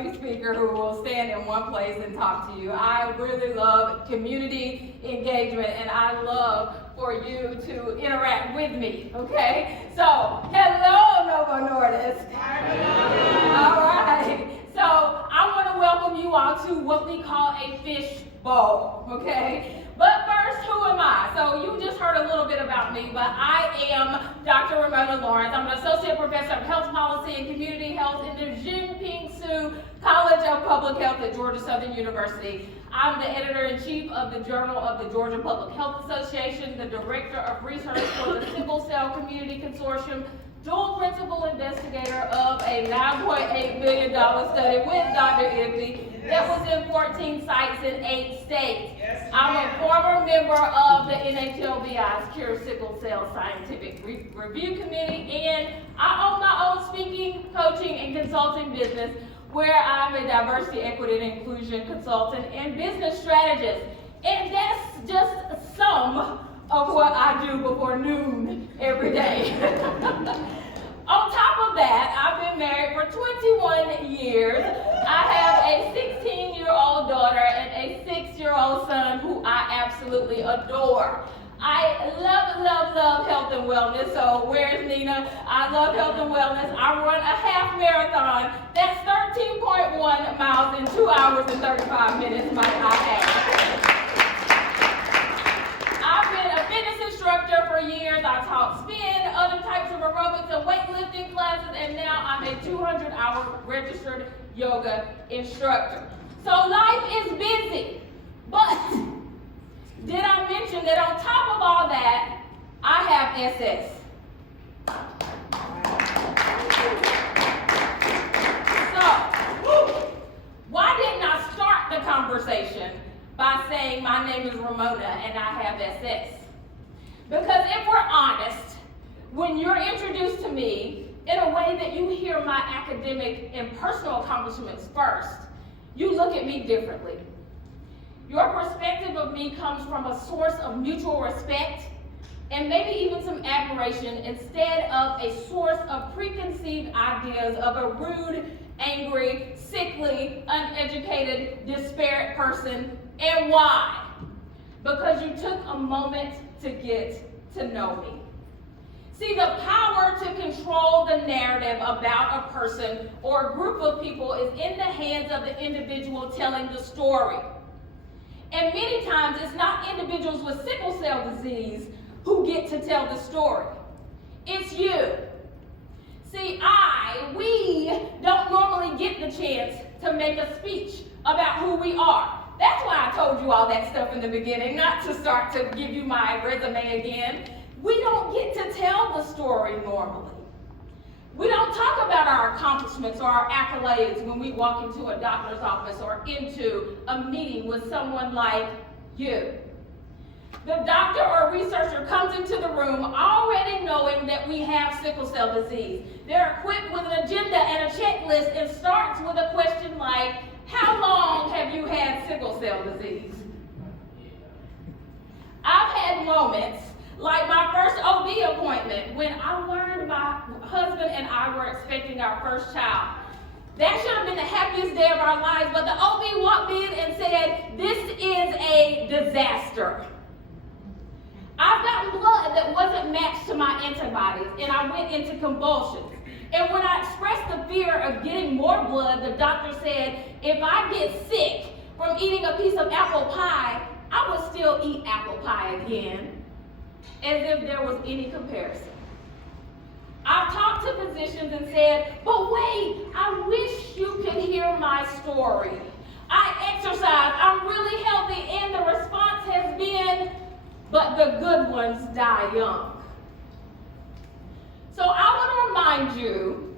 fluffy speaker who will stand in one place and talk to you. I really love community engagement, and I love for you to interact with me, okay? So, hello, Nova Nordisk. All right. So, I want to welcome you all to what we call a fish bowl, okay? But first, who am I? So you just heard a little bit about me, but I am Dr. Raymona Lawrence. I'm an associate professor of health policy and community health in the Jinping Su College of Public Health at Georgia Southern University. I'm the editor-in-chief of the Journal of the Georgia Public Health Association, the director of research for the Sickle Cell Community Consortium, dual principal investigator of a $9.8 million study with Dr. Empty that was in 14 sites in 8 states. I'm a former member of the NHLBI's Cure Sickle Cell Scientific Review Committee, and I own my own speaking, coaching, and consulting business where I'm a diversity, equity, and inclusion consultant and business strategist. And that's just some of what I do before noon every day. On top of that, I've been married for 21 years. I have a 16-year-old daughter and a 6-year-old son who I absolutely adore. I love health and wellness. So where's Nina? I love health and wellness. I run a half marathon. That's 13.1 miles in 2 hours and 35 minutes, might I add. I've been a fitness instructor for years. I taught spin, other types of aerobics and weightlifting classes, and now I'm a 200-hour registered yoga instructor. So life is busy, but did I mention that on top of all that, I have SS? So, why didn't I start the conversation by saying my name is Raymona and I have SS? Because if we're honest, when you're introduced to me in a way that you hear my academic and personal accomplishments first, you look at me differently. Your perspective of me comes from a source of mutual respect and maybe even some admiration instead of a source of preconceived ideas of a rude, angry, sickly, uneducated, disparate person. And why? Because you took a moment to get to know me. See, the power to control the narrative about a person or a group of people is in the hands of the individual telling the story. And many times it's not individuals with sickle cell disease who get to tell the story. It's you. See, we don't normally get the chance to make a speech about who we are. That's why I told you all that stuff in the beginning, not to start to give you my resume again. We don't get to tell the story normally. We don't talk about our accomplishments or our accolades when we walk into a doctor's office or into a meeting with someone like you. The doctor or researcher comes into the room already knowing that we have sickle cell disease. They're equipped with an agenda and a checklist and starts with a question like, how long have you had sickle cell disease? I've had moments like my first OB appointment when I learned my husband and I were expecting our first child. That should have been the happiest day of our lives, but the OB walked in and said, this is a disaster. I've gotten blood that wasn't matched to my antibodies, and I went into convulsions. And when I expressed the fear of getting more blood, the doctor said, if I get sick from eating a piece of apple pie, I would still eat apple pie again, as if there was any comparison. I've talked to physicians and said, but wait, I wish you could hear my story. I exercise, I'm really healthy, and the response has been, but the good ones die young. So I want to remind you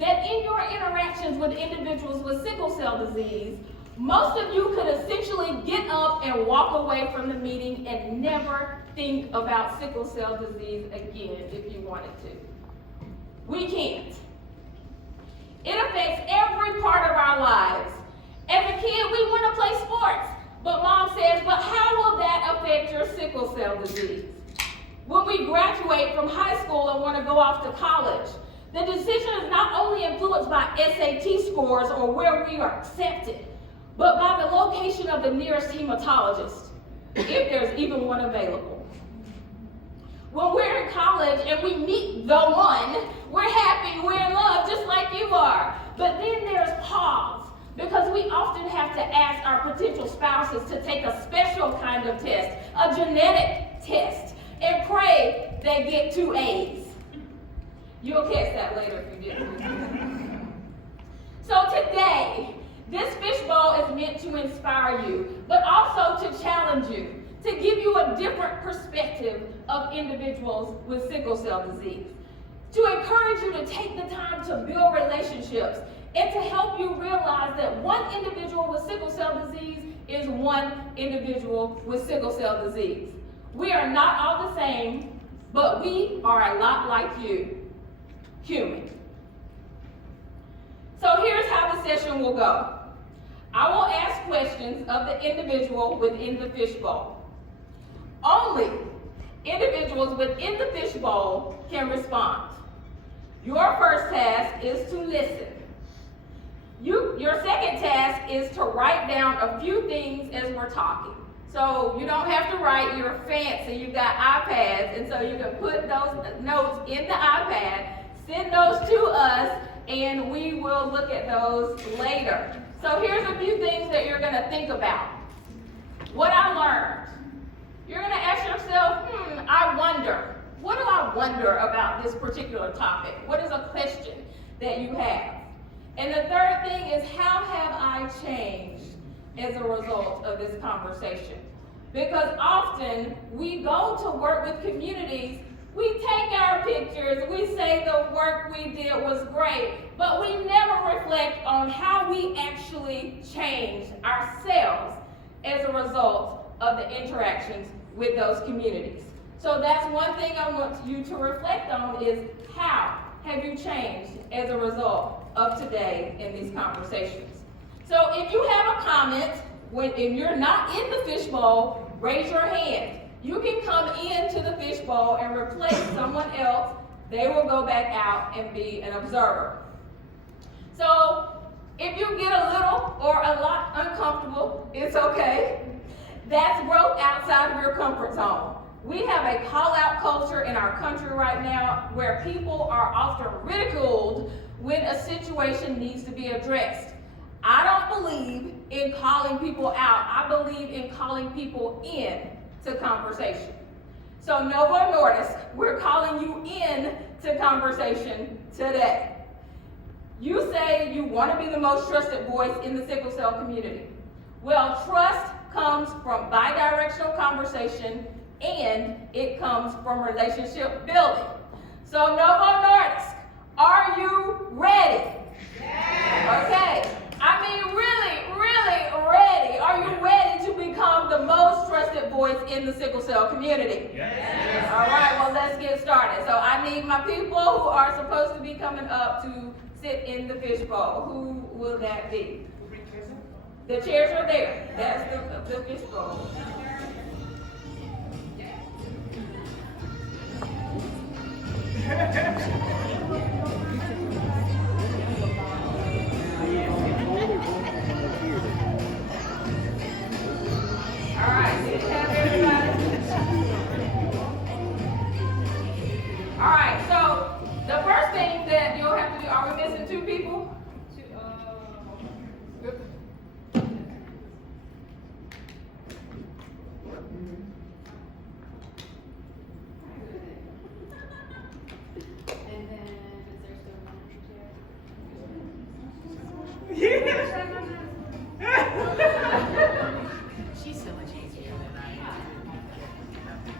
that in your interactions with individuals with sickle cell disease, most of you could essentially get up and walk away from the meeting and never think about sickle cell disease again if you wanted to. We can't. It affects every part of our lives. As a kid, we want to play sports, but mom says, but how will that affect your sickle cell disease? When we graduate from high school and want to go off to college, The decision is not only influenced by SAT scores or where we are accepted, but by the location of the nearest hematologist, if there's even one available. When we're in college and we meet the one, we're happy, we're in love, just like you are. But then there's pause, because we often have to ask our potential spouses to take a special kind of test, a genetic test, and pray they get 2 A's. You'll catch that later if you didn't. So today, this fishbowl is meant to inspire you, but also to challenge you, to give you a different perspective of individuals with sickle cell disease, to encourage you to take the time to build relationships, and to help you realize that one individual with sickle cell disease is one individual with sickle cell disease. We are not all the same, but we are a lot like you, human. So here's how the session will go. I will ask questions of the individual within the fishbowl. Only individuals within the fishbowl can respond. Your first task is to listen. Your second task is to write down a few things as we're talking. So you don't have to write, you're fancy, you've got iPads, and so you can put those notes in the iPad, send those to us, and we will look at those later. So here's a few things that you're gonna think about. What I learned. You're gonna ask yourself, I wonder. What do I wonder about this particular topic? What is a question that you have? And the third thing is, how have I changed as a result of this conversation? Because often we go to work with communities, we take our pictures, we say the work we did was great, but we never reflect on how we actually changed ourselves as a result of the interactions with those communities. So that's one thing I want you to reflect on, is how have you changed as a result of today in these conversations? So if you have a comment, and you're not in the fishbowl, raise your hand. You can come into the fishbowl and replace someone else. They will go back out and be an observer. So if you get a little or a lot uncomfortable, it's okay. That's growth outside of your comfort zone. We have a call-out culture in our country right now where people are often ridiculed when a situation needs to be addressed. I don't believe in calling people out. I believe in calling people in to conversation. So Novo Nordisk, we're calling you in to conversation today. You say you want to be the most trusted voice in the sickle cell community. Well, trust comes from bi-directional conversation, and it comes from relationship building. So Novo Nordisk, are you ready? Yes. Okay. I mean, really, really ready. Are you ready to become the most trusted voice in the sickle cell community? Yes. All right, well, let's get started. So I need my people who are supposed to be coming up to sit in the fishbowl. Who will that be? The chairs are there. That's the fishbowl. All right, did you have everybody? All right, so the first thing that you'll have to do, are we missing 2 people?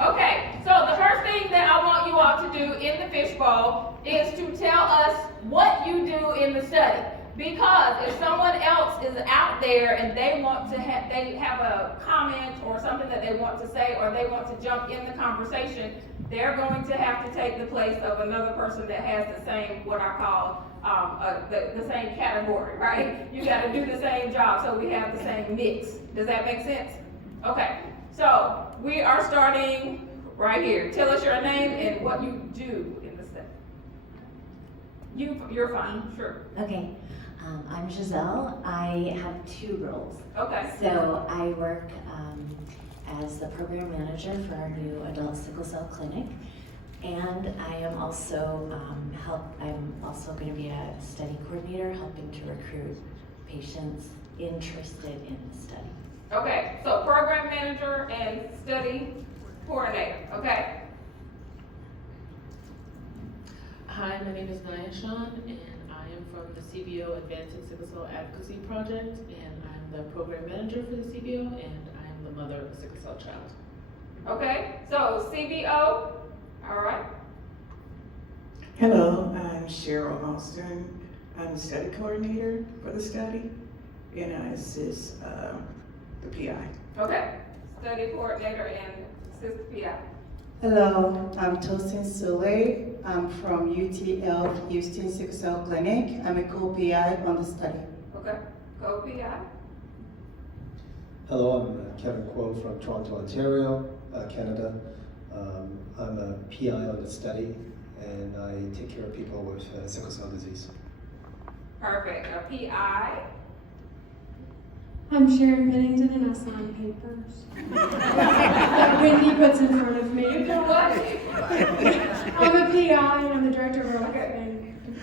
Okay, so the first thing that I want you all to do in the fishbowl is to tell us what you do in the study. Because if someone else is out there and they have a comment or something that they want to say, or they want to jump in the conversation, they're going to have to take the place of another person that has the same, what I call, the same category, right? You got to do the same job so we have the same mix. Does that make sense? Okay, so we are starting right here. Tell us your name and what you do in the study. You're fine, sure. Okay, I'm Giselle. I have 2 roles. Okay. So I work as the program manager for our new adult sickle cell clinic, and I am also I'm also going to be a study coordinator, helping to recruit patients interested in the study. Okay, so program manager and study coordinator, okay? Hi, my name is Naya Sean, and I am from the CBO Advancing Sickle Cell Advocacy Project, and I'm the program manager for the CBO, and I am the mother of a sickle cell child. Okay, so CBO, all right. Hello, I'm Cheryl Austin. I'm the study coordinator for the study, and I assist the PI. Okay, study coordinator and assistant PI. Hello, I'm Tosin Sule. I'm from UTL Houston Sickle Cell Clinic. I'm a co-PI on the study. Okay, co-PI. Hello, I'm Kevin Kuo from Toronto, Ontario, Canada. I'm a PI on the study, and I take care of people with sickle cell disease. Perfect, a PI. I'm Sharon Bennington and I sign papers that Wendy puts in front of me. You do what? I'm a PI and I'm the director of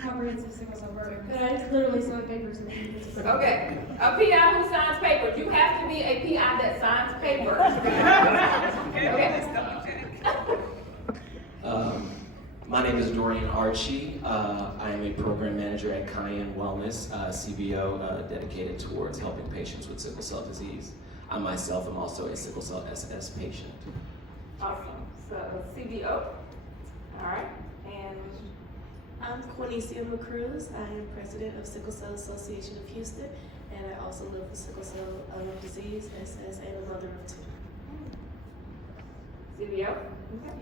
comprehensive sickle cell program. But I literally sign papers that Wendy puts in front of me. Okay, a PI who signs papers. You have to be a PI that signs papers. Okay. My name is Dorian Archie. I am a program manager at Cayenne Wellness, CBO, dedicated towards helping patients with sickle cell disease. I myself am also a sickle cell SS patient. Awesome. So CBO. All right. And I'm Cornelia Cruz. I am president of Sickle Cell Association of Houston, and I also live with sickle cell disease as a mother of 2. CBO. Okay.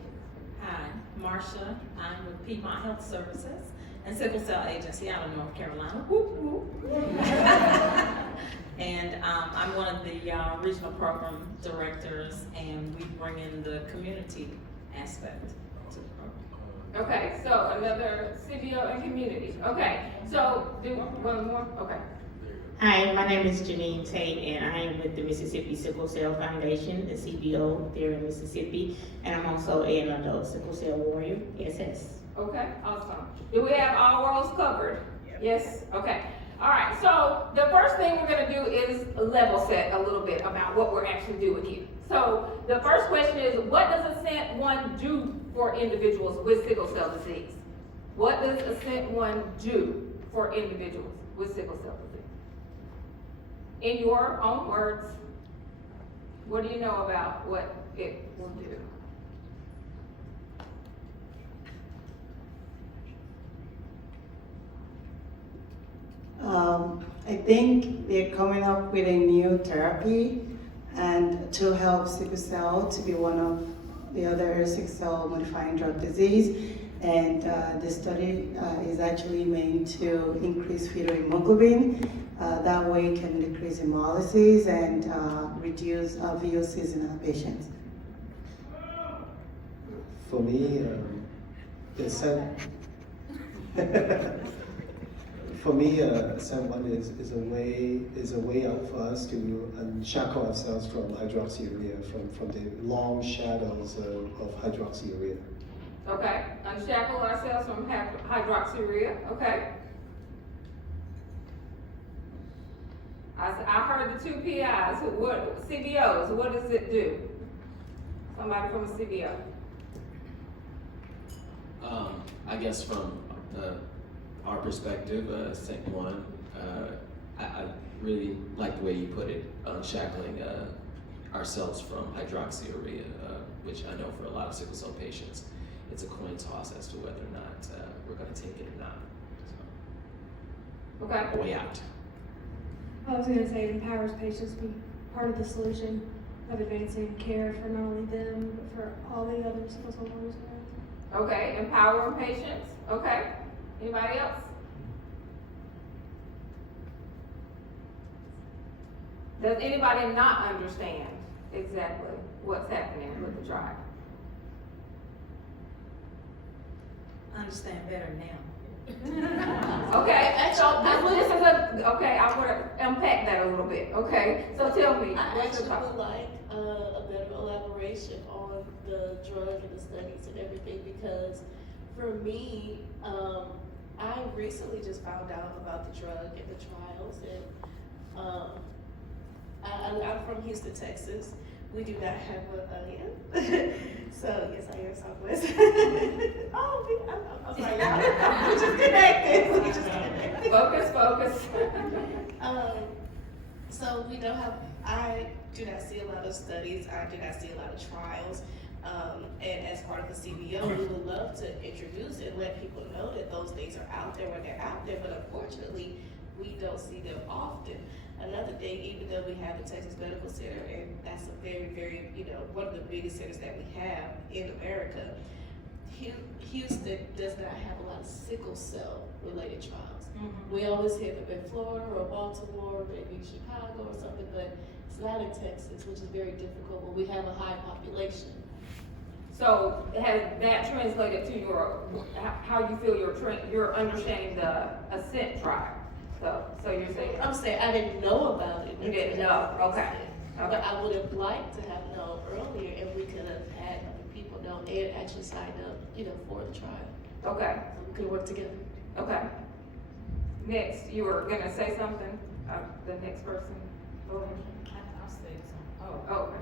Hi, Marsha. I'm with Piedmont Health Services and Sickle Cell Agency out of North Carolina. Whoop, whoop. And I'm one of the regional program directors, and we bring in the community aspect to the program. Okay, so another CBO and community. Okay, so do one more. Okay. Hi, my name is Janine Tate, and I am with the Mississippi Sickle Cell Foundation, the CBO there in Mississippi, and I'm also an adult sickle cell warrior, SS. Okay, awesome. Do we have all roles covered? Yes. Okay. All right, so the first thing we're going to do is level set a little bit about what we're actually doing here. So the first question is, what does Ascent 1 do for individuals with sickle cell disease? What does Ascent 1 do for individuals with sickle cell disease? In your own words, what do you know about what it will do? I think they're coming up with a new therapy and to help sickle cell to be one of the other sickle cell modifying drug disease. And the study is actually meant to increase fetal hemoglobin. That way can decrease hemolysis and reduce VOCs in our patients. For me, Ascent 1 is a way out for us to unshackle ourselves from hydroxyurea, from the long shadows of hydroxyurea. Okay, unshackle ourselves from hydroxyurea, okay. I heard the 2 PIs, what, CBOs, what does it do? Somebody from a CBO. I guess from our perspective, Ascent 1, I really like the way you put it, unshackling ourselves from hydroxyurea, which I know for a lot of sickle cell patients, it's a coin toss as to whether or not we're going to take it or not. So, Okay. a way out. I was going to say it empowers patients to be part of the solution of advancing care for not only them, but for all the other sickle cell warriors. Okay, empowering patients, okay. Anybody else? Does anybody not understand exactly what's happening with the tribe? I understand better now. Okay, so this is okay, I want to unpack that a little bit, okay? So tell me, I what's the actually topic? would like a better elaboration on the drug and the studies and everything because for me, I recently just found out about the drug and the trials and I'm from Houston, Texas. We do not have so yes, I am Southwest. I'm sorry, y'all. We just connected. Focus. So we don't have, I do not see a lot of studies, I do not see a lot of trials. And as part of the CBO, we would love to introduce and let people know that those things are out there when they're out there, but unfortunately, we don't see them often. Another thing, even though we have the Texas Medical Center, and that's a very, very, one of the biggest centers that we have in America, Houston does not have a lot of sickle cell related trials. Mm-hmm. We always hear them in Florida or Baltimore, maybe Chicago or something, but it's not in Texas, which is very difficult when we have a high population. So has that translated to how you feel you're understanding the ASCENT trial? So you're saying? I'm saying I didn't know about it. You didn't know, okay. But I would have liked to have known earlier and we could have had other people know and actually signed up, for the trial. Okay. So we could work together. Okay. Next, you were gonna say something? The next person. Go ahead. I'll say something. Oh.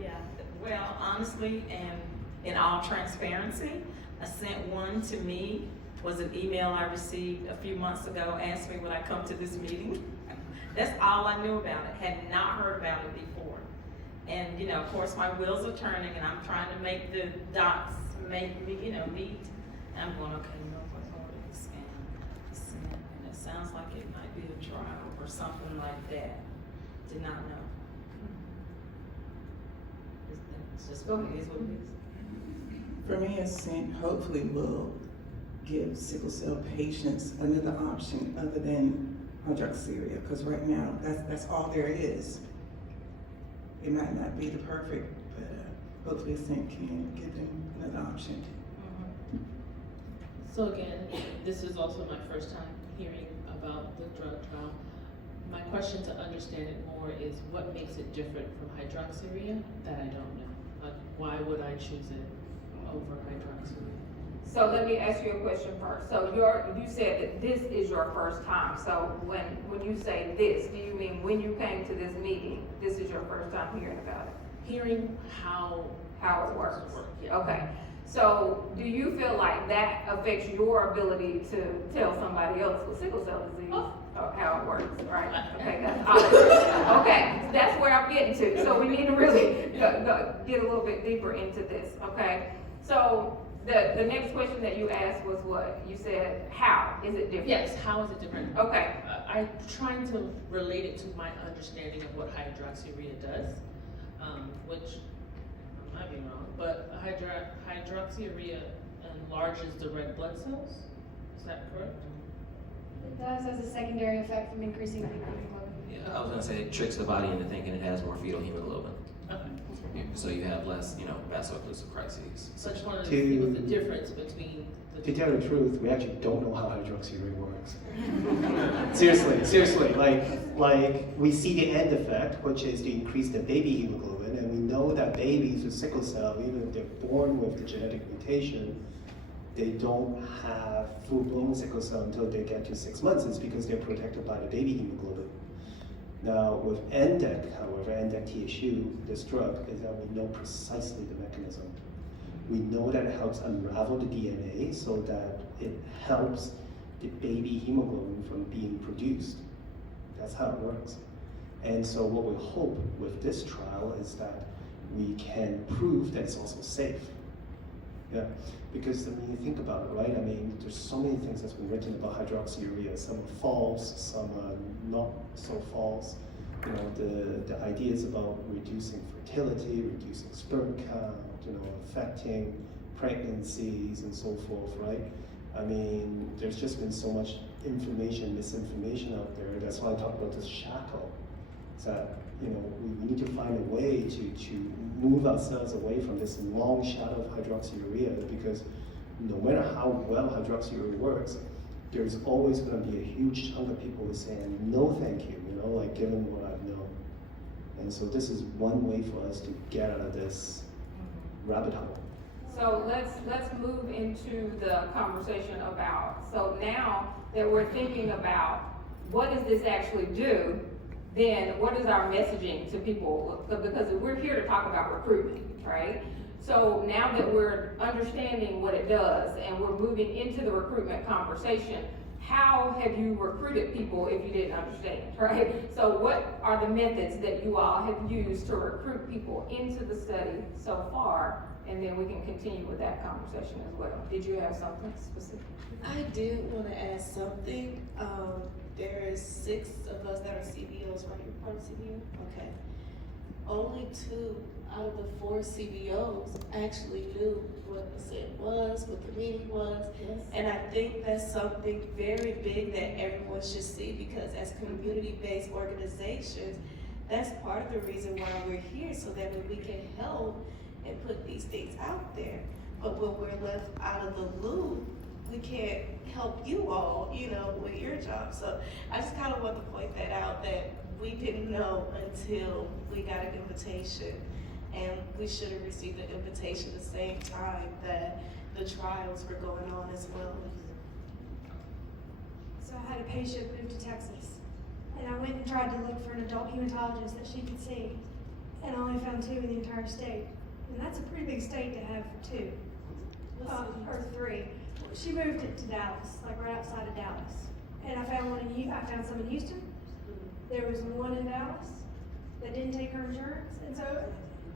Yeah, well, honestly, and in all transparency, I sent one to me, was an email I received a few months ago, asked me would I come to this meeting. That's all I knew about it, had not heard about it before. And, of course, my wheels are turning and I'm trying to make the dots make me, meet. And I'm going, okay, and it sounds like it might be a trial or something like that. Did not know. It's just what it is what it is. For me, ASCENT hopefully will give sickle cell patients another option other than hydroxyurea, because right now that's all there is. It might not be the perfect, but hopefully ASCENT can give them another option. So again, this is also my first time hearing about the drug trial. My question to understand it more is what makes it different from hydroxyurea that I don't know? Like, why would I choose it over hydroxyurea? So let me ask you a question first. So you said that this is your first time. So when you say this, do you mean when you came to this meeting, this is your first time hearing about it? Hearing how it works. Yeah. Okay. So do you feel like that affects your ability to tell somebody else with sickle cell disease how it works, right? Okay, that's awesome. Okay, that's where I'm getting to. So we need to really get a little bit deeper into this, okay? So the next question that you asked was what? You said, how is it different? Yes, how is it different? Okay. I'm trying to relate it to my understanding of what hydroxyurea does, which I might be wrong, but hydroxyurea enlarges the red blood cells. Is that correct? It does as a secondary effect from increasing fetal hemoglobin. Yeah, I was gonna say it tricks the body into thinking it has more fetal hemoglobin. Okay. So you have less, vaso-occlusive crises. So I just wanted to see what the difference between the To tell the truth, we actually don't know how hydroxyurea works. seriously, like we see the end effect, which is to increase the baby hemoglobin, and we know that babies with sickle cell, even if they're born with the genetic mutation, they don't have full-blown sickle cell until they get to 6 months. It's because they're protected by the baby hemoglobin. Now, with NDEC, however, NDEC THU, this drug, is that we know precisely the mechanism. We know that it helps unravel the DNA so that it helps the baby hemoglobin from being produced. That's how it works. And so what we hope with this trial is that we can prove that it's also safe. Yeah, because I mean, you think about it, right? I mean, there's so many things that's been written about hydroxyurea. Some are false, some are not so false. The ideas about reducing fertility, reducing sperm count, affecting pregnancies and so forth, right? I mean, there's just been so much misinformation out there. That's why I talk about this shackle. It's that, we need to find a way to move ourselves away from this long shadow of hydroxyurea, because no matter how well hydroxyurea works, there's always going to be a huge chunk of people who are saying, no thank you, like given what I know. And so this is one way for us to get out of this rabbit hole. So let's move into the conversation about, so now that we're thinking about what does this actually do, then what is our messaging to people? Because we're here to talk about recruitment, right? So now that we're understanding what it does and we're moving into the recruitment conversation, how have you recruited people if you didn't understand, right? So what are the methods that you all have used to recruit people into the study so far? And then we can continue with that conversation as well. Did you have something specific? I did want to add something. There's 6 of us that are CBOs, right? You're part of CBO? Okay. Only 2 out of the 4 CBOs actually knew what the SIP was, what the meeting was. Yes. And I think that's something very big that everyone should see, because as community-based organizations, that's part of the reason why we're here, so that we can help and put these things out there. But when we're left out of the loop, we can't help you all, with your job. So I just kind of want to point that out, that we didn't know until we got an invitation, and we should have received the invitation the same time that the trials were going on as well. So I had a patient move to Texas, and I went and tried to look for an adult hematologist that she could see, and I only found 2 in the entire state. And that's a pretty big state to have 2, or 3. She moved it to Dallas, like right outside of Dallas. And I found some in Houston. There was one in Dallas that didn't take her insurance. And so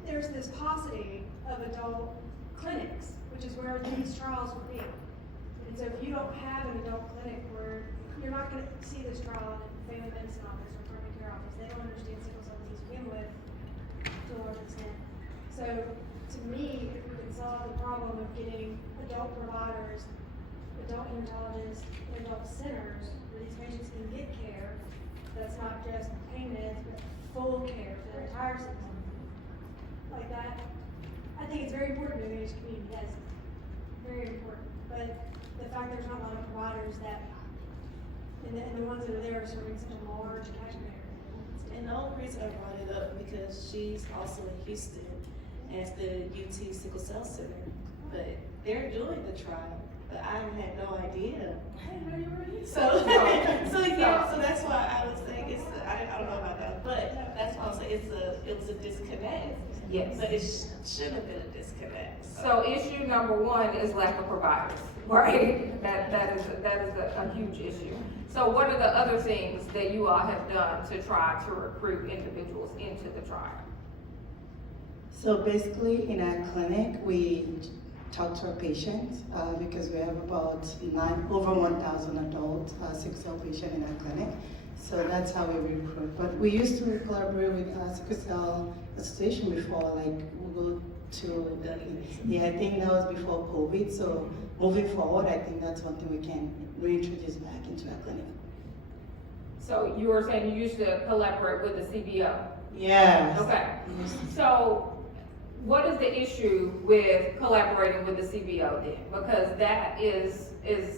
there's this paucity of adult clinics, which is where these trials would be. And so if you don't have an adult clinic where you're not going to see this trial in a family medicine office or primary care office, they don't understand sickle cell disease to begin with to a large extent. So to me, if we can solve the problem of getting adult providers, adult hematologists, and adult centers where these patients can get care, that's not just pain meds, but full care for their entire system, like that, I think it's very important to manage community medicine. Very important. But the fact there's not a lot of providers that, and the ones that are there are serving such a large catchment area. And the only reason I brought it up, because she's also in Houston at the UT Sickle Cell Center, but they're doing the trial, but I had no idea. So that's why I was saying I don't know about that, but that's why I was saying it was a disconnect. Yes. But it shouldn't have been a disconnect. So issue number 1 is lack of providers, right? That is a huge issue. So what are the other things that you all have done to try to recruit individuals into the trial? So basically, in our clinic, we talk to our patients because we have about over 1,000 adult sickle cell patients in our clinic. So that's how we recruit. But we used to collaborate with Sickle Cell Association before, like we go to, I think that was before COVID. So moving forward, I think that's one thing we can reintroduce back into our clinic. So you were saying you used to collaborate with the CBO? Yes. Okay. So what is the issue with collaborating with the CBO then? Because that is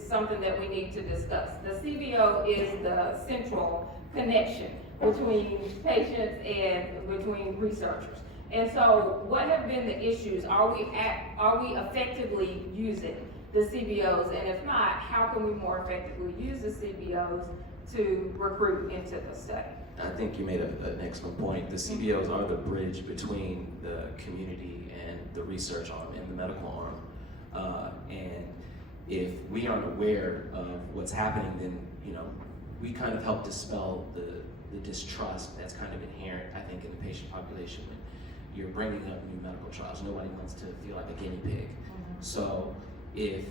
something that we need to discuss. The CBO is the central connection between patients and between researchers. And so what have been the issues? Are we effectively using the CBOs? And if not, how can we more effectively use the CBOs to recruit into the study? I think you made an excellent point. The CBOs are the bridge between the community and the research arm and the medical arm. And if we aren't aware of what's happening, then we kind of help dispel the distrust that's kind of inherent, I think, in the patient population when you're bringing up new medical trials. Nobody wants to feel like a guinea pig. So if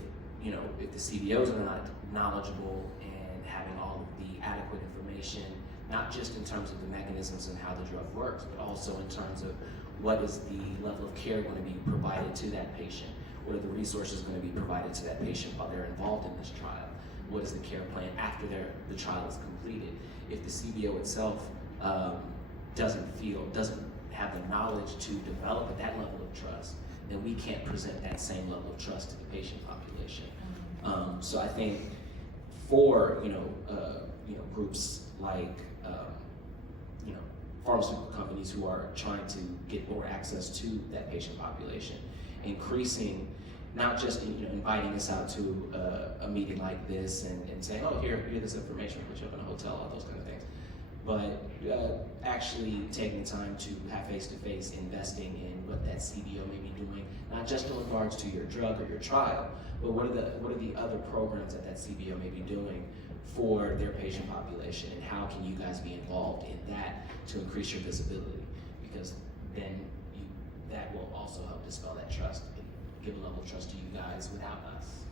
the CBOs are not knowledgeable and having all of the adequate information, not just in terms of the mechanisms and how the drug works, but also in terms of what is the level of care going to be provided to that patient, what are the resources going to be provided to that patient while they're involved in this trial, what is the care plan after the trial is completed. If the CBO itself doesn't have the knowledge to develop that level of trust, then we can't present that same level of trust to the patient population. So I think for groups like pharmaceutical companies who are trying to get more access to that patient population, increasing, not just inviting us out to a meeting like this and saying, oh, here this information, put you up in a hotel, all those kind of things, but actually taking time to have face-to-face investing in what that CBO may be doing, not just in regards to your drug or your trial, but what are the other programs that CBO may be doing for their patient population, and how can you guys be involved in that to increase your visibility? Because then that will also help dispel that trust, and give a level of trust to you guys without us.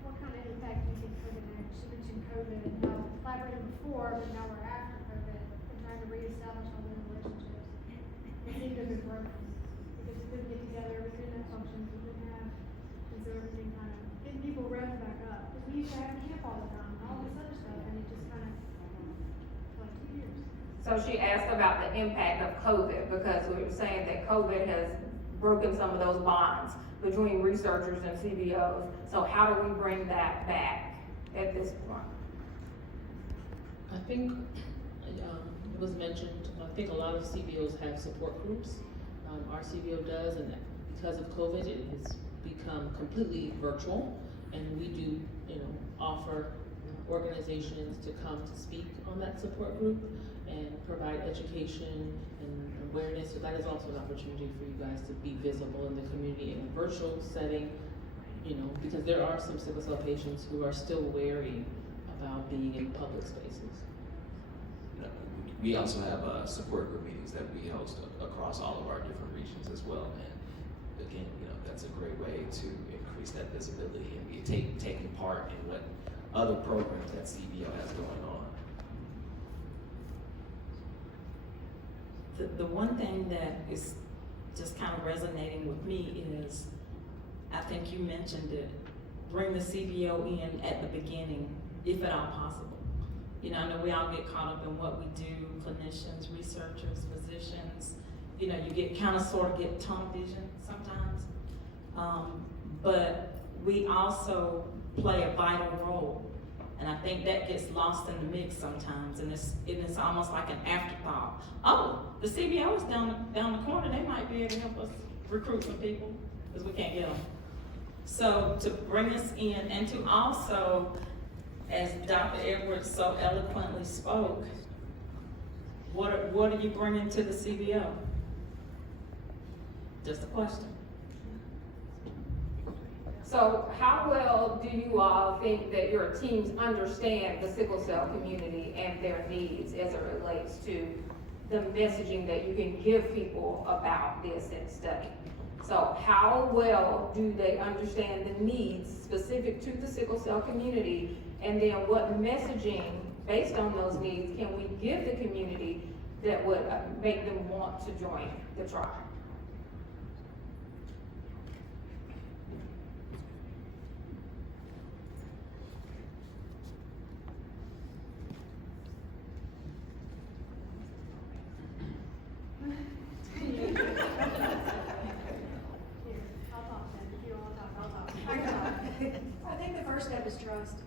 What kind of impact do you think COVID had? She mentioned COVID and how collaborated before, but now we're after COVID and trying to reestablish all those relationships. It seemed to have been broken because we couldn't get together, we couldn't have functions, we couldn't have, and so everything kind of, getting people revved back up. Because we used to have camp all the time and all this other stuff, and it just kind of, like 2 years. So she asked about the impact of COVID, because we were saying that COVID has broken some of those bonds between researchers and CBOs. So how do we bring that back at this point? I think it was mentioned, I think a lot of CBOs have support groups. Our CBO does, and because of COVID, it has become completely virtual, and we do, offer organizations to come to speak on that support group and provide education and awareness. So that is also an opportunity for you guys to be visible in the community in a virtual setting, because there are some sickle cell patients who are still wary about being in public spaces. We also have support group meetings that we host across all of our different regions as well. And again, that's a great way to increase that visibility and be taking part in what other programs that CBO has going on. The one thing that is just kind of resonating with me is, I think you mentioned it, bring the CBO in at the beginning, if at all possible. I know we all get caught up in what we do, clinicians, researchers, physicians, you get sort of get tunnel vision sometimes. But we also play a vital role. And I think that gets lost in the mix sometimes, and it's almost like an afterthought. Oh, the CBO is down the corner, they might be able to help us recruit some people, because we can't get them. So to bring us in, and to also, as Dr. Edwards so eloquently spoke, what are you bringing to the CBO? Just a question. So how well do you all think that your teams understand the sickle cell community and their needs as it relates to the messaging that you can give people about this and study? So how well do they understand the needs specific to the sickle cell community, and then what messaging based on those needs can we give the community that would make them want to join the trial? I think the first step is trust.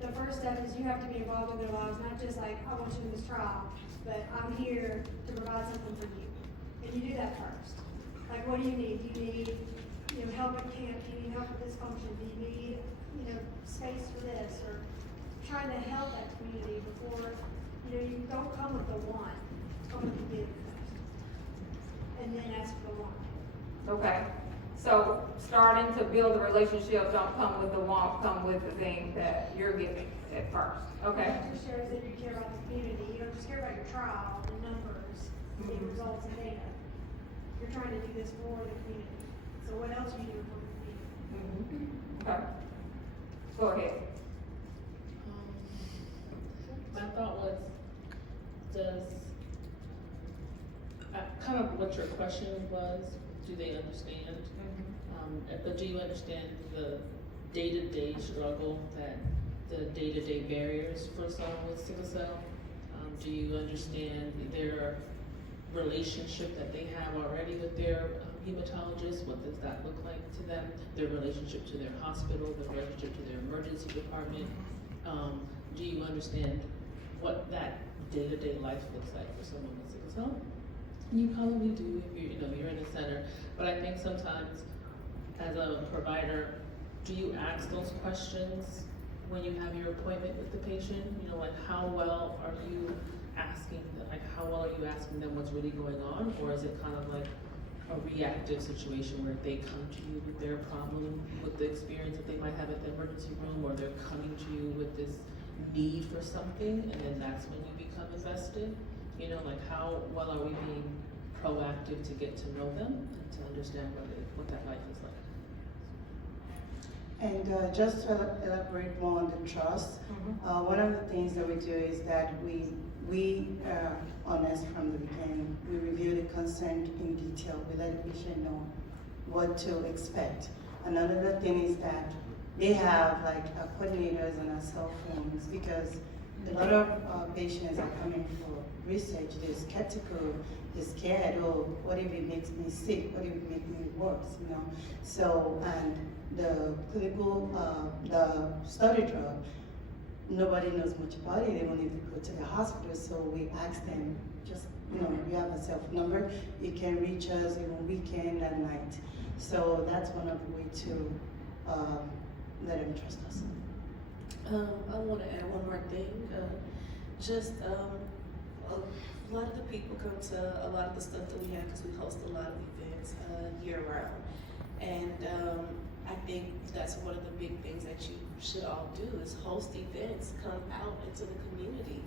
The first step is you have to be involved in their lives, not just like, I want you in this trial, but I'm here to provide something for you. And you do that first. Like, what do you need? Do you need, help at camp? Do you need help with this function? Do you need, space for this? Or trying to help that community before, you don't come with the want. Come with the give first. And then ask for the want. Okay, so starting to build a relationship, don't come with the want, come with the thing that you're giving at first, okay? It just shows that you care about the community. You don't just care about your trial, the numbers, the results and data. You're trying to do this for the community. So what else are you doing for the community? Okay. Go ahead. My thought was, kind of what your question was, do they understand? But do you understand the day-to-day struggle, that the day-to-day barriers for someone with sickle cell? Do you understand their relationship that they have already with their hematologist? What does that look like to them? Their relationship to their hospital, their relationship to their emergency department? Do you understand what that day-to-day life looks like for someone with sickle cell? You probably do if you're in a center, but I think sometimes as a provider, do you ask those questions when you have your appointment with the patient? Like how well are you asking them what's really going on, or is it kind of like a reactive situation where they come to you with their problem, with the experience that they might have at the emergency room, or they're coming to you with this need for something, and then that's when you become invested? Like how well are we being proactive to get to know them and to understand what that life is like? And just to elaborate more on the trust, one of the things that we do is that we are honest from the beginning. We review the consent in detail. We let the patient know what to expect. Another thing is that they have like coordinators on our cell phones, because a lot of patients are coming for research. They're skeptical, they're scared. Oh, what if it makes me sick? What if it makes me worse? So, and the clinical, the study drug, nobody knows much about it. They won't even go to the hospital. So we ask them, just, you have a cell phone number. You can reach us even weekend and night. So that's one of the ways to let them trust us. I want to add one more thing. A lot of the people come to a lot of the stuff that we have because we host a lot of events year round. And I think that's one of the big things that you should all do is host events, come out into the community.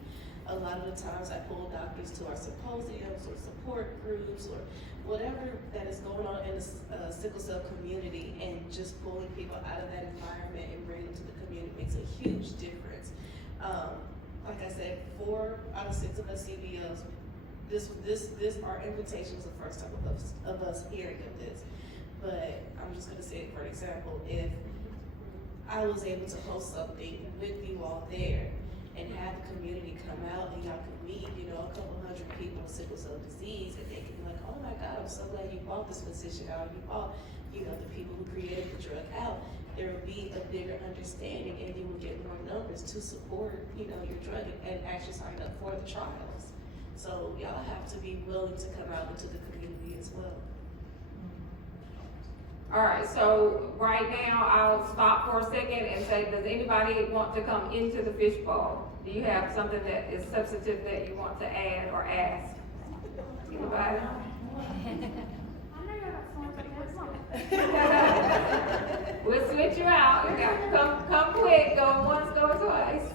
A lot of the times I pull doctors to our symposiums or support groups or whatever that is going on in the sickle cell community, and just pulling people out of that environment and bringing them to the community makes a huge difference. Like I said, 4 out of 6 of us CBOs, our invitation was the first time of us hearing of this. But I'm just gonna say it for example, if I was able to host something with you all there and have the community come out and y'all could meet, a couple hundred people with sickle cell disease, and they can be like, oh my God, I'm so glad you bought this physician out, you bought, the people who created the drug out, there would be a bigger understanding and you would get more numbers to support, your drug and actually sign up for the trials. So y'all have to be willing to come out into the community as well. All right, so right now I'll stop for a second and say, does anybody want to come into the fishbowl? Do you have something that is substantive that you want to add or ask? Anybody? We'll switch you out. You got to come quick, go once, go twice.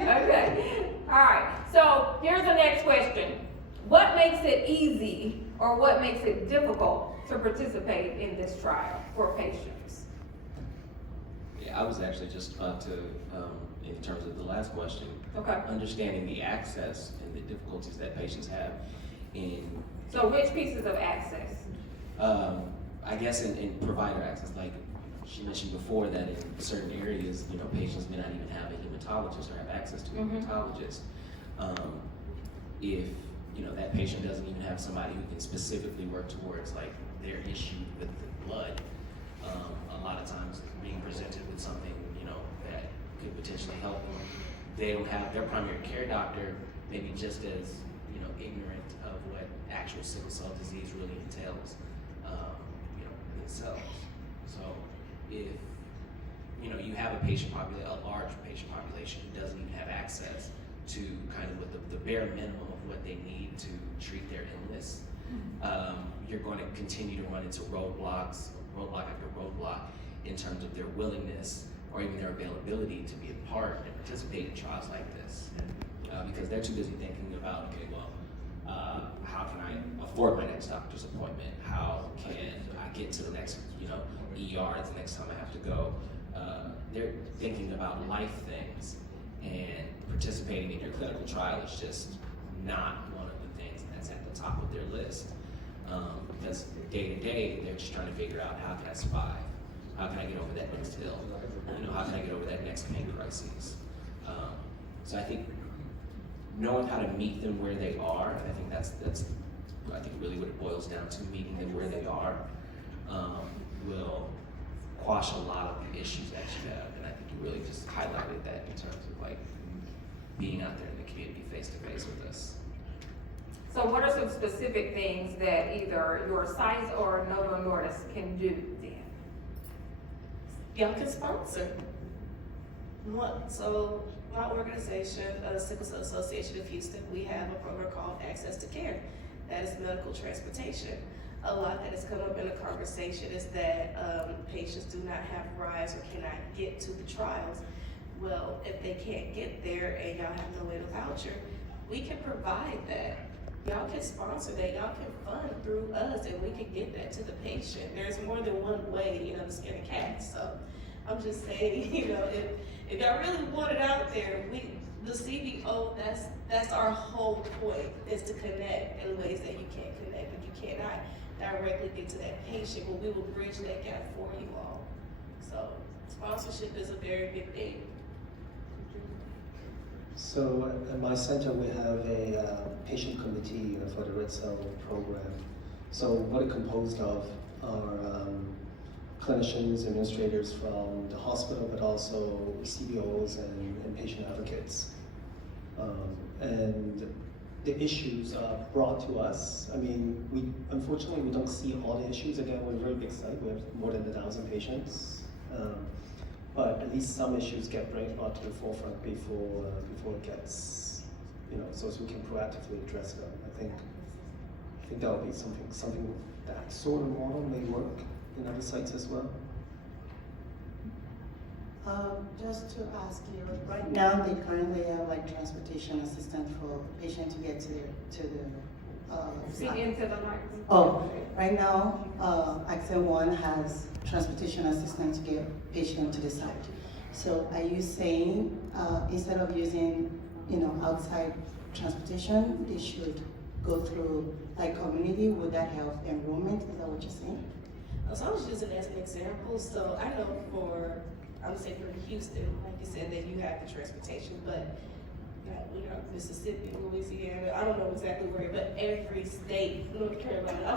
Okay, all right, so here's the next question. What makes it easy or what makes it difficult to participate in this trial for patients? Yeah, I was actually just about to, in terms of the last question, Okay. understanding the access and the difficulties that patients have in. So which pieces of access? I guess in provider access, like she mentioned before, that in certain areas, patients may not even have a hematologist or have access to a hematologist. If that patient doesn't even have somebody who can specifically work towards like their issue with the blood, a lot of times being presented with something that could potentially help them, they don't have their primary care doctor maybe just as ignorant of what actual sickle cell disease really entails themselves. So if you have a large patient population who doesn't even have access to kind of the bare minimum of what they need to treat their illness, you're going to continue to run into roadblock after roadblock in terms of their willingness or even their availability to be a part and participate in trials like this, because they're too busy thinking about, okay, well, how can I afford my next doctor's appointment? How can I get to the next, ER the next time I have to go? They're thinking about life things, and participating in your clinical trial is just not one of the things that's at the top of their list. Because day to day, they're just trying to figure out, how can I survive? How can I get over that next hill? How can I get over that next pain crisis? So I think knowing how to meet them where they are, and I think that's I think really what it boils down to, meeting them where they are, will quash a lot of the issues that you have. And I think you really just highlighted that in terms of like being out there in the community face to face with us. So what are some specific things that either your sites or Novo Nordisk can do then? Y'all can sponsor. So my organization, Sickle Cell Association of Houston, we have a program called Access to Care. That is medical transportation. A lot that has come up in the conversation is that patients do not have rides or cannot get to the trials. Well, if they can't get there and y'all have no way to voucher, we can provide that. Y'all can sponsor that, y'all can fund through us, and we can get that to the patient. There's more than one way, to skin a cat. So I'm just saying, if y'all really want it out there, the CBO, that's our whole point, is to connect in ways that you can't connect. If you cannot directly get to that patient, but we will bridge that gap for you all. So sponsorship is a very big thing. So at my center, we have a patient committee for the Red Cell program. So what it composed of are clinicians, administrators from the hospital, but also CBOs and patient advocates. And the issues are brought to us. I mean, unfortunately we don't see all the issues. Again, we're a very big site. We have more than 1,000 patients. But at least some issues get brought to the forefront before it gets, so we can proactively address them. I think that would be something that sort of model may work in other sites as well. Just to ask you, right now they currently have like transportation assistant for patient to get to the Speak into the microphone. Oh, right now, Accent One has transportation assistant to get patient to the site. So are you saying, instead of using, outside transportation, they should go through like community? Would that help enrollment? Is that what you're saying? So I was using it as an example. So I know I'm saying for Houston, like you said, that you have the transportation, but we got Mississippi, Louisiana, I don't know exactly where, but every state, North Carolina,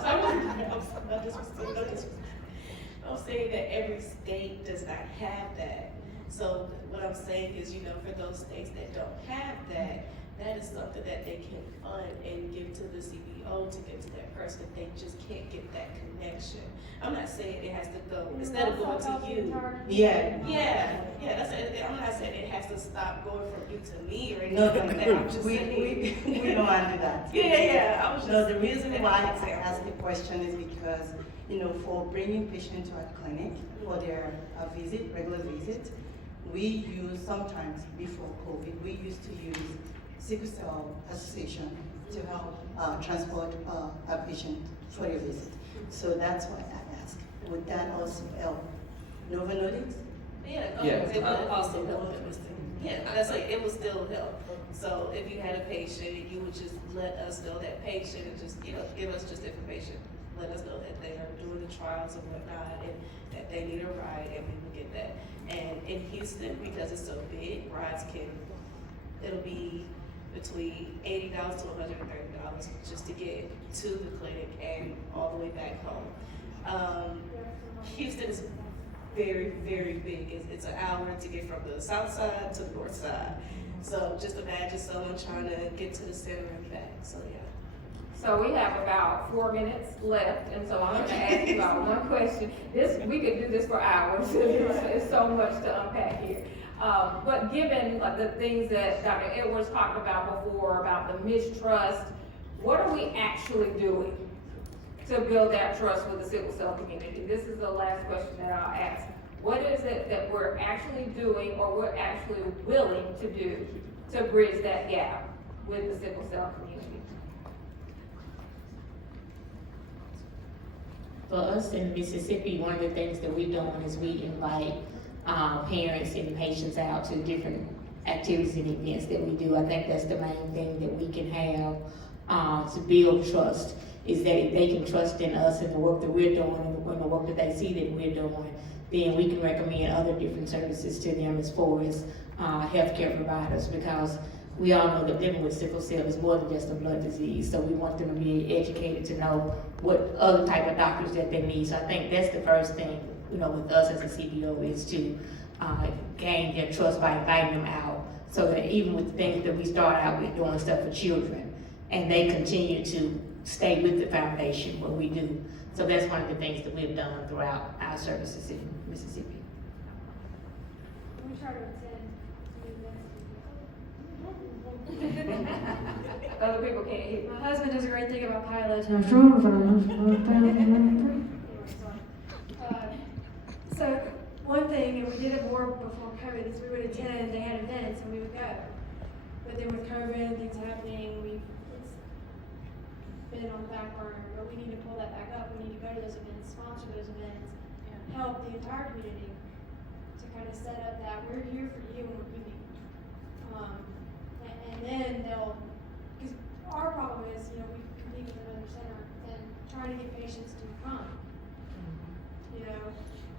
I'm saying that every state does not have that. So what I'm saying is, for those states that don't have that, that is something that they can fund and give to the CBO to give to that person if they just can't get that connection. I'm not saying it has to go, instead of going to you. Yeah. I'm not saying it has to stop going from you to me or anything No, like that. I'm just saying. we don't want to do that. Yeah. I was just The reason using why that as I an example. asked the question is because, for bringing patients to our clinic for their regular visit, we use sometimes before COVID, we used to use Sickle Cell Association to help transport a patient for your visit. So that's why I asked. Would that also help Novo Nordisk? Yeah, Yeah, it would also help. Yeah, that's like, it would still help. So if you had a patient, you would just let us know that patient and just, give us just information. Let us know that they are doing the trials and whatnot and that they need a ride, and we will get that. And in Houston, because it's so big, rides it'll be between $80 to $130 just to get to the clinic and all the way back home. Houston is very, very big. It's an hour to get from the south side to the north side. So just imagine someone trying to get to the center and back. So yeah. So we have about 4 minutes left, and so I'm going to ask you about one question. We could do this for hours. There's so much to unpack here. But given the things that Dr. Edwards talked about before about the mistrust, what are we actually doing to build that trust with the sickle cell community? This is the last question that I'll ask. What is it that we're actually doing or we're actually willing to do to bridge that gap with the sickle cell community? For us in Mississippi, one of the things that we're doing is we invite parents and patients out to different activities and events that we do. I think that's the main thing that we can have to build trust, is that if they can trust in us and the work that we're doing and the work that they see that we're doing, then we can recommend other different services to them as far as healthcare providers, because we all know that living with sickle cell is more than just a blood disease. So we want them to be educated to know what other type of doctors that they need. So I think that's the first thing, with us as a CBO is to gain their trust by inviting them out. So that even with the things that we start out with doing stuff for children, and they continue to stay with the foundation, what we do. So that's one of the things that we've done throughout our services in Mississippi. We try to attend. Other people can't hear. My husband does a great thing about pilots. So one thing, and we did it more before COVID, is we would attend, they had events and we would go. But then with COVID, things happening, it's been on the back burner, but we need to pull that back up. We need to go to those events, sponsor those events, help the entire community to kind of set up that we're here for you and we're giving. And then they'll, because our problem is, we compete with another center and trying to get patients to come.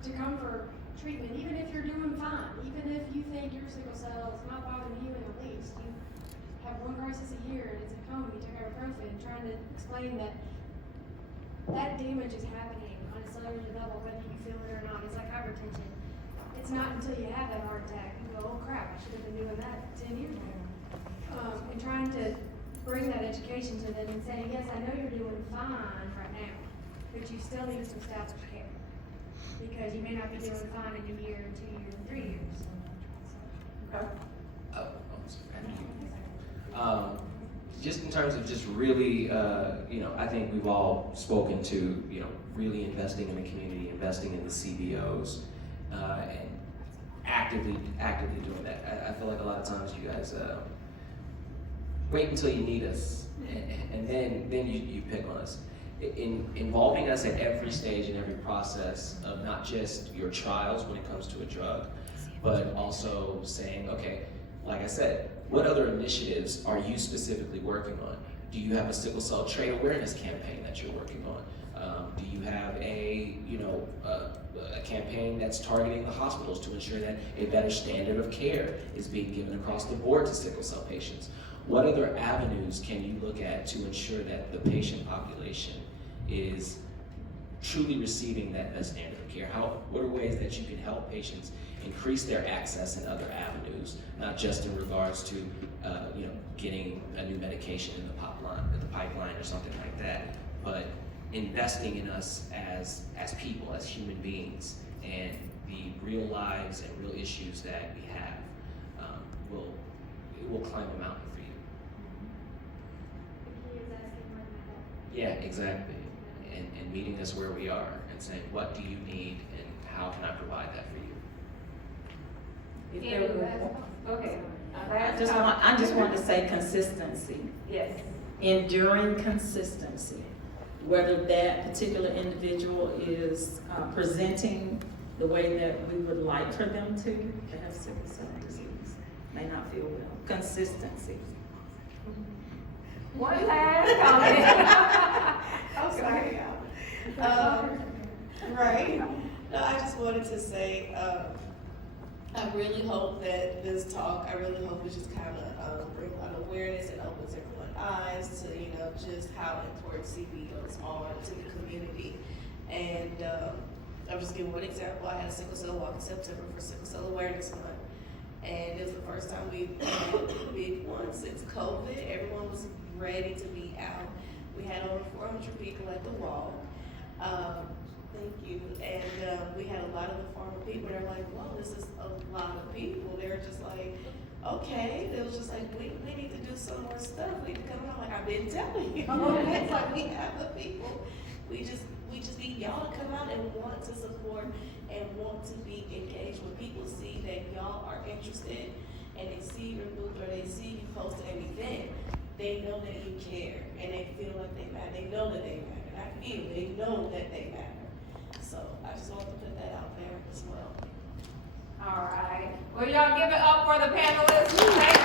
To come for treatment, even if you're doing fine, even if you think your sickle cell is not bothering you in the least, you have one crisis a year and it's at home, you take ibuprofen, trying to explain that damage is happening on a cellular level, whether you feel it or not. It's like hypertension. It's not until you have that heart attack, you go, oh crap, I should have been doing that 10 years ago. And trying to bring that education to them and saying, yes, I know you're doing fine right now, but you still need some established care. Because you may not be doing fine in a year, 2 years, 3 years. Okay. Just in terms of just really, I think we've all spoken to, really investing in the community, investing in the CBOs, and actively doing that. I feel like a lot of times you guys wait until you need us, and then you pick on us. Involving us at every stage and every process of not just your trials when it comes to a drug, but also saying, okay, like I said, what other initiatives are you specifically working on? Do you have a sickle cell trait awareness campaign that you're working on? Do you have a campaign that's targeting the hospitals to ensure that a better standard of care is being given across the board to sickle cell patients? What other avenues can you look at to ensure that the patient population is truly receiving that standard of care? What are ways that you can help patients increase their access in other avenues, not just in regards to getting a new medication in the pipeline or something like that, but investing in us as people, as human beings, and the real lives and real issues that we have will climb a mountain for you. The key is asking where my help. Yeah, exactly. And meeting us where we are and saying, what do you need and how can I provide that for you? Okay. I just want to say consistency. Yes. Enduring consistency. Whether that particular individual is presenting the way that we would like for them to have sickle cell disease, may not feel well. Consistency. One last comment. I'm sorry, right. No, I just wanted to say, I really hope that this talk, I really hope it just kind of brings a lot of awareness and opens everyone's eyes to, just how important CBOs are to the community. And I'll just give one example. I had a sickle cell walk in September for Sickle Cell Awareness Month. And it was the first time we've had a big one since COVID. Everyone was ready to be out. We had over 400 people at the wall. Thank you. And we had a lot of the former people. They're like, whoa, this is a lot of people. They're just like, okay. It was just like, we need to do some more stuff. We need to come out. Like, I've been telling you. It's like we have the people. We just need y'all to come out and want to support and want to be engaged. When people see that y'all are interested and they see your booth or they see you post an event, they know that you care and they feel like they matter. They know that they matter. I feel they know that they matter. So I just want to put that out there as well. All right. Well, y'all give it up for the panelists. Thank